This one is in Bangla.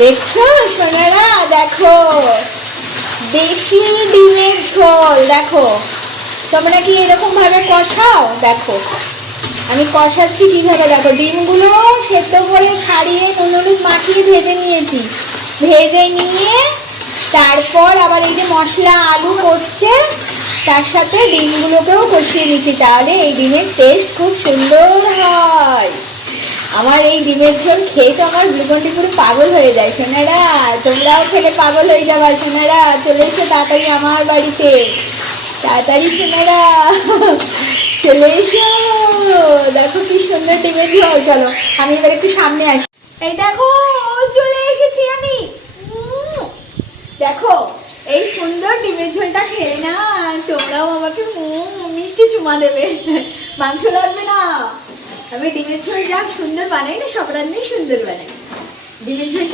দেখছো সোনারা? দেখো দেশি ডিমের ঝোল। দেখো তোমরা কি এরকম ভাবে কষাও? দেখো আমি কষাচ্ছি কিভাবে। দেখো ডিমগুলো সেদ্ধ করে ছাড়িয়ে নুন হলুদ মাখিয়ে ভেজে নিয়েছি। ভেজে নিয়ে তারপর আবার এই যে মশলা আলু কষছে তার সাথে ডিমগুলোকেও কষিয়ে নিচ্ছি, তাহলে এই ডিমের টেস্ট খুব সুন্দর হয়। আমার এই ডিমের ঝোল খেয়ে তো আমার গ্লুকন্ডি পুরো পাগল হয়ে যায়। সোনারা তোমরাও খেলে পাগল হয়ে যাবা। সোনারা চলে এসো তাড়াতাড়ি আমার বাড়িতে, তাড়াতাড়ি সোনারা চলে এসো। দেখো কি সুন্দর ডিমের ঝোল। চলো আমি এবার একটু সামনে আসি। এই দেখো চলে এসেছি আমি। দেখো এই সুন্দর ডিমের ঝোলটা খেয়ে না তোমরাও আমাকে মিষ্টি চুমা দেবে। মাংস লাগবে না। আমি ডিমের ঝোল যা সুন্দর বানাই না, সব রান্নাই সুন্দর বানাই। ডিমের ঝোলটা